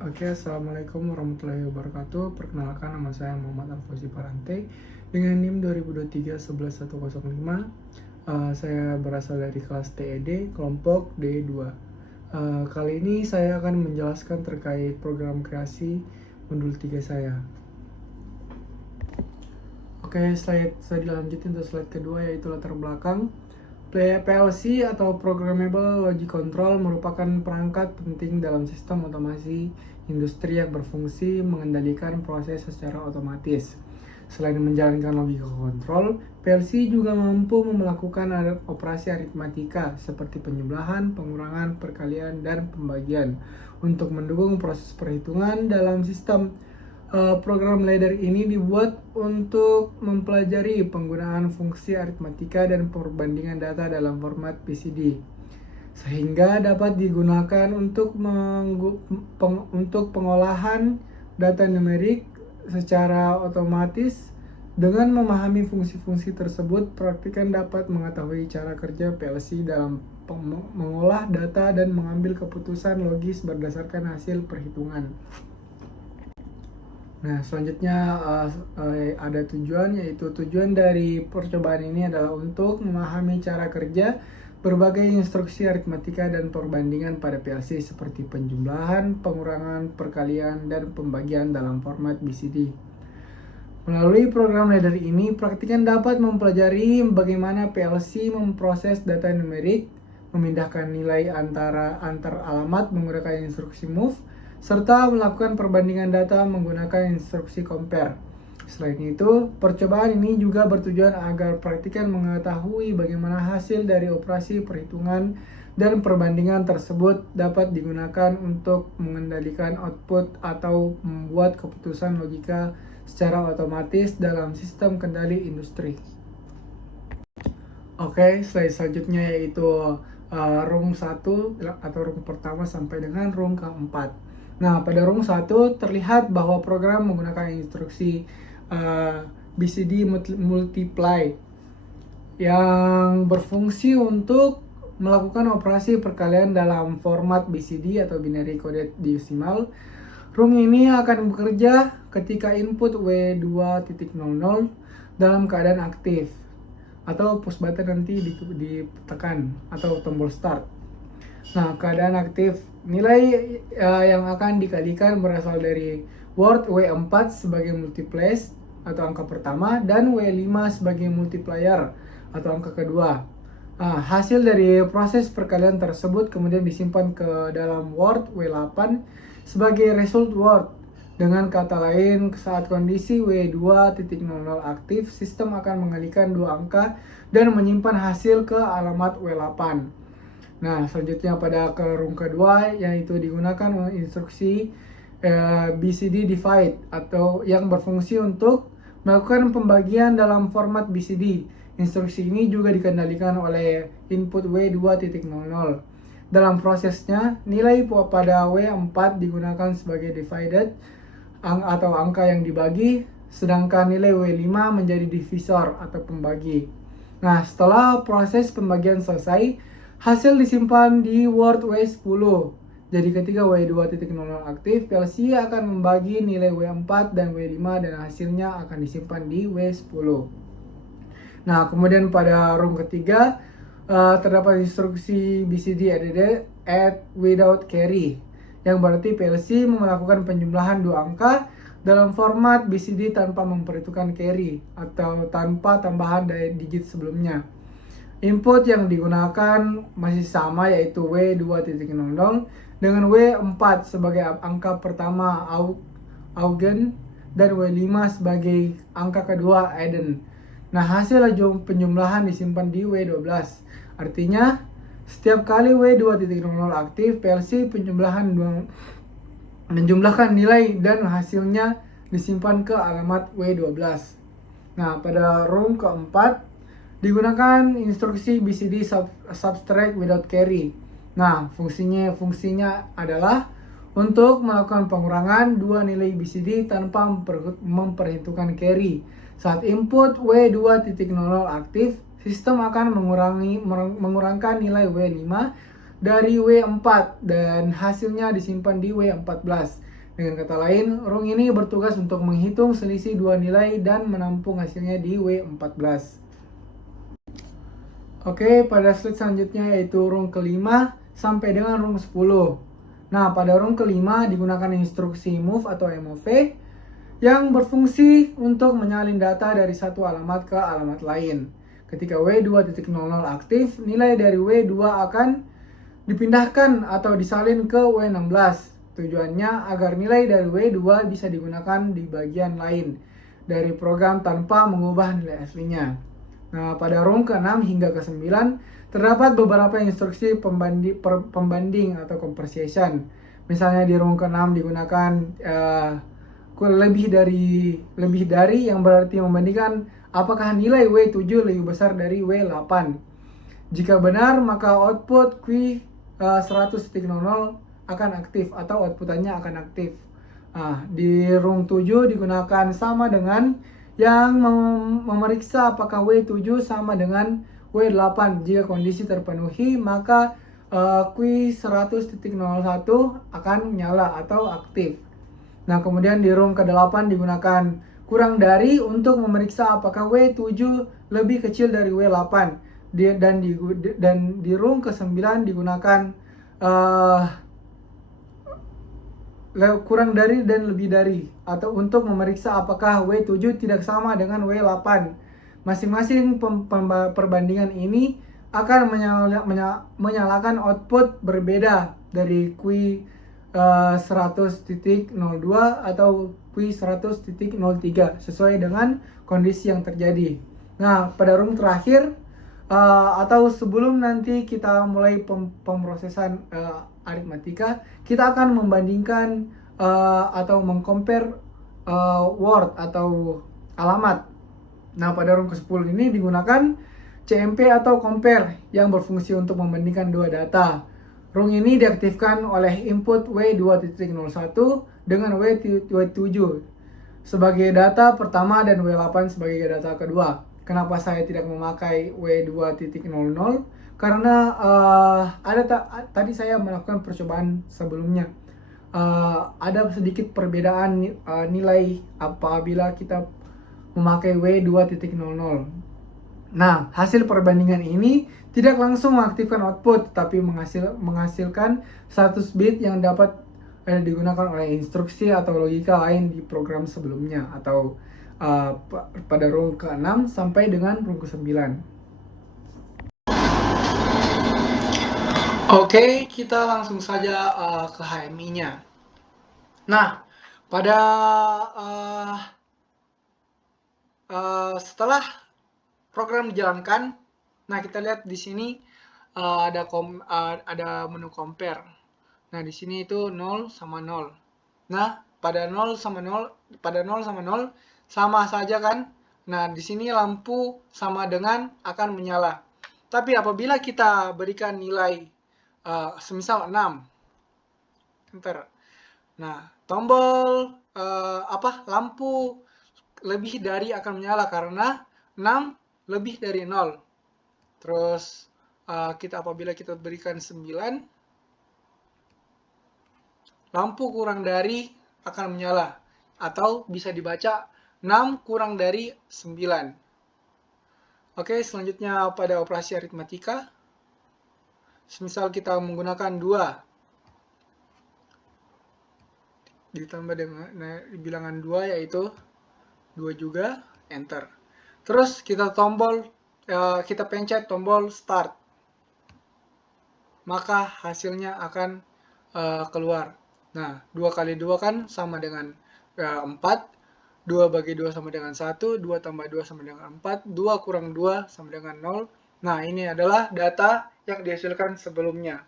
Assalamualaikum warahmatullahi wabarakatuh. Perkenalkan, nama saya Muhammad Al-Fauzi Parante dengan NIM 2023-11105. Saya berasal dari kelas TED, kelompok D2. Kali ini saya akan menjelaskan terkait program kreasi modul 3 saya. Slide saya dilanjutin untuk slide kedua, yaitu latar belakang. PLC atau Programmable Logic Control merupakan perangkat penting dalam sistem otomasi industri yang berfungsi mengendalikan proses secara otomatis. Selain menjalankan logika kontrol, PLC juga mampu melakukan operasi aritmatika seperti penjumlahan, pengurangan, perkalian, dan pembagian untuk mendukung proses perhitungan dalam sistem. Program ladder ini dibuat untuk mempelajari penggunaan fungsi aritmatika dan perbandingan data dalam format BCD, sehingga dapat digunakan untuk pengolahan data numerik secara otomatis. Dengan memahami fungsi-fungsi tersebut, praktikan dapat mengetahui cara kerja PLC dalam mengolah data dan mengambil keputusan logis berdasarkan hasil perhitungan. Nah, selanjutnya ada tujuan, yaitu tujuan dari percobaan ini adalah untuk memahami cara kerja berbagai instruksi aritmatika dan perbandingan pada PLC seperti penjumlahan, pengurangan, perkalian, dan pembagian dalam format BCD. Melalui program ladder ini, praktikan dapat mempelajari bagaimana PLC memproses data numerik, memindahkan nilai antar alamat menggunakan instruksi move, serta melakukan perbandingan data menggunakan instruksi compare. Selain itu, percobaan ini juga bertujuan agar praktikan mengetahui bagaimana hasil dari operasi perhitungan dan perbandingan tersebut dapat digunakan untuk mengendalikan output atau membuat keputusan logika secara otomatis dalam sistem kendali industri. Slide selanjutnya yaitu rung 1 atau rung pertama sampai dengan rung keempat. Nah, pada rung 1 terlihat bahwa program menggunakan instruksi BCD multiply yang berfungsi untuk melakukan operasi perkalian dalam format BCD atau binary coded decimal. Rung ini akan bekerja ketika input W2.00 dalam keadaan aktif atau push button nanti ditekan atau tombol start. Nah, keadaan aktif, nilai yang akan dikalikan berasal dari word W4 sebagai multiplies atau angka pertama dan W5 sebagai multiplier atau angka kedua. Nah, hasil dari proses perkalian tersebut kemudian disimpan ke dalam word W8 sebagai result word. Dengan kata lain, saat kondisi W2.00 aktif, sistem akan mengalihkan dua angka dan menyimpan hasil ke alamat W8. Nah, selanjutnya pada rung kedua, yaitu digunakan instruksi BCD divide atau yang berfungsi untuk melakukan pembagian dalam format BCD. Instruksi ini juga dikendalikan oleh input W2.00. Dalam prosesnya, nilai pada W4 digunakan sebagai divided atau angka yang dibagi, sedangkan nilai W5 menjadi divisor atau pembagi. Nah, setelah proses pembagian selesai, hasil disimpan di word W10. Jadi ketika W2.00 aktif, PLC akan membagi nilai W4 dan W5 dan hasilnya akan disimpan di W10. Nah, kemudian pada rung ketiga terdapat instruksi BCD add without carry, yang berarti PLC melakukan penjumlahan dua angka dalam format BCD tanpa memperhitungkan carry atau tanpa tambahan dari digit sebelumnya. Input yang digunakan masih sama, yaitu W2.00 dengan W4 sebagai angka pertama Augen dan W5 sebagai angka kedua Eden. Nah, hasil penjumlahan disimpan di W12. Artinya, setiap kali W2.00 aktif, PLC menjumlahkan nilai dan hasilnya disimpan ke alamat W12. Nah, pada rung keempat digunakan instruksi BCD subtract without carry. Nah, fungsinya adalah untuk melakukan pengurangan dua nilai BCD tanpa memperhitungkan carry. Saat input W2.00 aktif, sistem akan mengurangkan nilai W5 dari W4 dan hasilnya disimpan di W14. Dengan kata lain, rung ini bertugas untuk menghitung selisih dua nilai dan menampung hasilnya di W14. Oke, pada slide selanjutnya yaitu rung kelima sampai dengan rung 10. Nah, pada rung kelima digunakan instruksi move atau MOV yang berfungsi untuk menyalin data dari satu alamat ke alamat lain. Ketika W2.00 aktif, nilai dari W2 akan dipindahkan atau disalin ke W16. Tujuannya agar nilai dari W2 bisa digunakan di bagian lain dari program tanpa mengubah nilai aslinya. Nah, pada rung ke-6 hingga ke-9 terdapat beberapa instruksi pembanding atau comparison. Misalnya di rung ke-6 digunakan lebih dari yang berarti membandingkan apakah nilai W7 lebih besar dari W8. Jika benar, maka output Q 100.00 akan aktif atau outputannya akan aktif. Nah, di rung 7 digunakan sama dengan yang memeriksa apakah W7 sama dengan W8. Jika kondisi terpenuhi, maka Q 100.01 akan menyala atau aktif. Nah, kemudian di rung ke-8 digunakan kurang dari untuk memeriksa apakah W7 lebih kecil dari W8. Dan di rung ke-9 digunakan kurang dari dan lebih dari atau untuk memeriksa apakah W7 tidak sama dengan W8. Masing-masing perbandingan ini akan menyalakan output berbeda dari Q 100.02 atau Q 100.03 sesuai dengan kondisi yang terjadi. Nah, pada rung terakhir atau sebelum nanti kita mulai pemrosesan aritmatika, kita akan membandingkan atau mengcompare word atau alamat. Nah, pada rung ke-10 ini digunakan CMP atau compare yang berfungsi untuk membandingkan dua data. Rung ini diaktifkan oleh input W2.01 dengan W7 sebagai data pertama dan W8 sebagai data kedua. Kenapa saya tidak memakai W2.00? Karena tadi saya melakukan percobaan sebelumnya. Ada sedikit perbedaan nilai apabila kita memakai W2.00. Nah, hasil perbandingan ini tidak langsung mengaktifkan output, tapi menghasilkan status bit yang dapat digunakan oleh instruksi atau logika lain di program sebelumnya atau pada rung ke-6 sampai dengan rung ke-9. Oke, kita langsung saja ke HMI-nya. Nah, pada setelah program dijalankan, nah kita lihat di sini ada menu compare. Nah, di sini itu 0 sama 0. Nah, pada 0 sama 0 sama saja kan? Nah, di sini lampu sama dengan akan menyala. Tapi apabila kita berikan nilai semisal 6, enter. Nah, tombol lampu lebih dari akan menyala karena 6 lebih dari 0. Terus apabila kita berikan 9, lampu kurang dari akan menyala atau bisa dibaca 6 kurang dari 9. Oke, selanjutnya pada operasi aritmatika. Semisal kita menggunakan 2 ditambah dengan bilangan 2 yaitu 2 juga, enter. Terus kita pencet tombol start. Maka hasilnya akan keluar. Nah, 2 kali 2 kan sama dengan 4. 2 bagi 2 sama dengan 1, 2 tambah 2 sama dengan 4, 2 kurang 2 sama dengan 0. Nah, ini adalah data yang dihasilkan sebelumnya.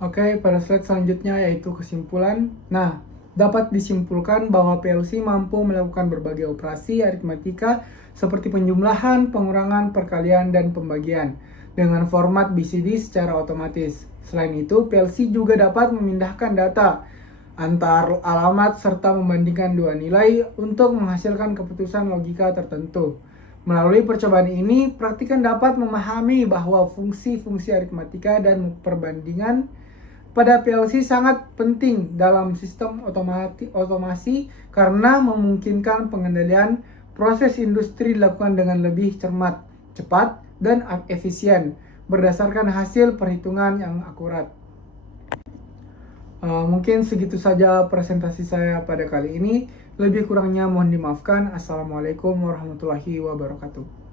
Oke, pada slide selanjutnya yaitu kesimpulan. Nah, dapat disimpulkan bahwa PLC mampu melakukan berbagai operasi aritmatika seperti penjumlahan, pengurangan, perkalian, dan pembagian dengan format BCD secara otomatis. Selain itu, PLC juga dapat memindahkan data antar alamat serta membandingkan dua nilai untuk menghasilkan keputusan logika tertentu. Melalui percobaan ini, praktikan dapat memahami bahwa fungsi-fungsi aritmatika dan perbandingan pada PLC sangat penting dalam sistem otomasi karena memungkinkan pengendalian proses industri dilakukan dengan lebih cermat, cepat, dan efisien berdasarkan hasil perhitungan yang akurat. Mungkin segitu saja presentasi saya pada kali ini. Lebih kurangnya mohon dimaafkan. Assalamualaikum warahmatullahi wabarakatuh.